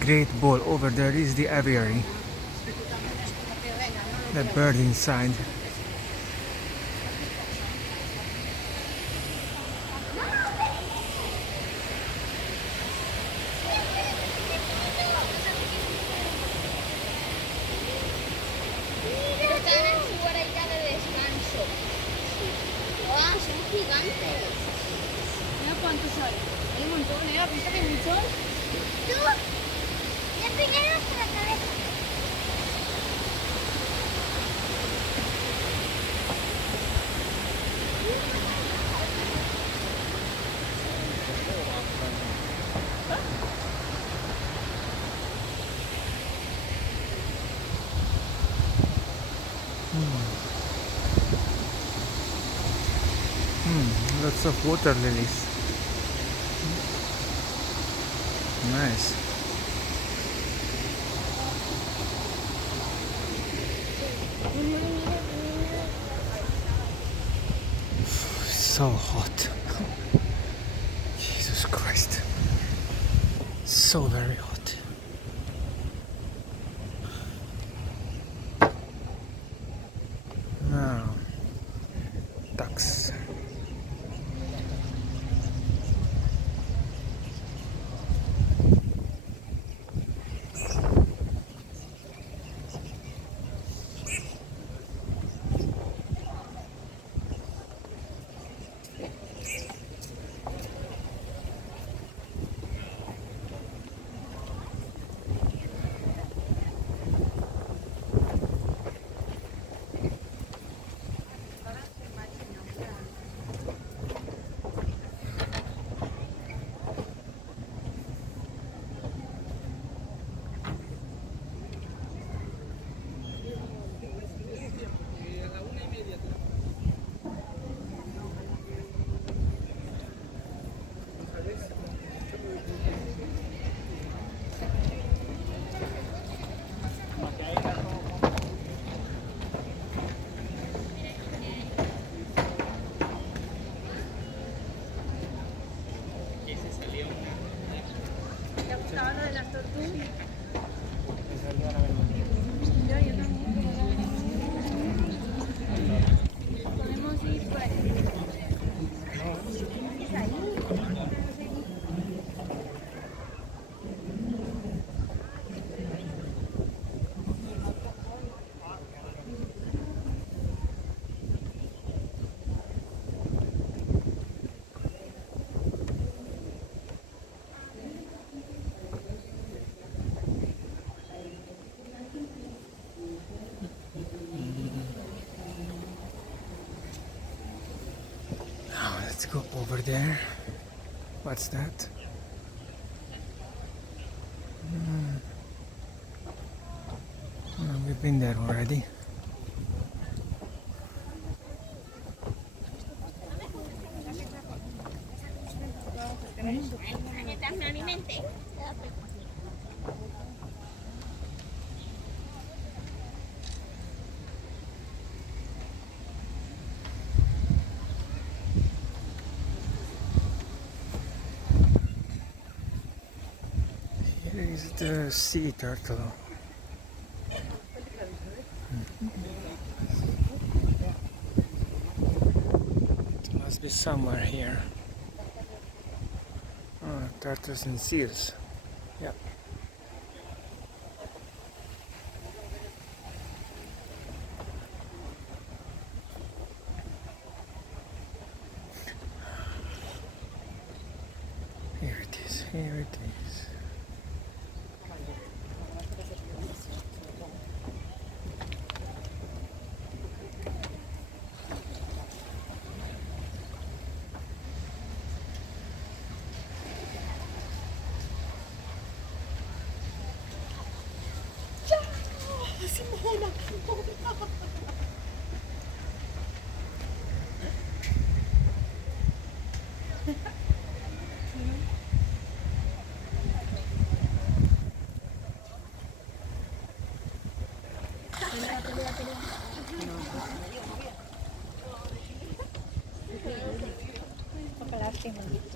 great ball over there is the aviary. The bird inside. Están en su hora ya de descanso. ¡Guau! Son gigantes. Mira cuántos hay. Hay un montón, ¿Has visto que hay muchos? ¡Tú! ¡Le pegaron hasta la cabeza! Lots of water lilies. Nice. So hot. Jesus Christ. So very hot. Now, ducks. ¿Te ha gustado lo de las tortugas? Podemos ir por aquí. Now let's go over there. What's that? We've been there already. Here is the sea turtle. It must be somewhere here. Oh, turtles and seals. Yeah. Here it is, here it is. Para pelarte,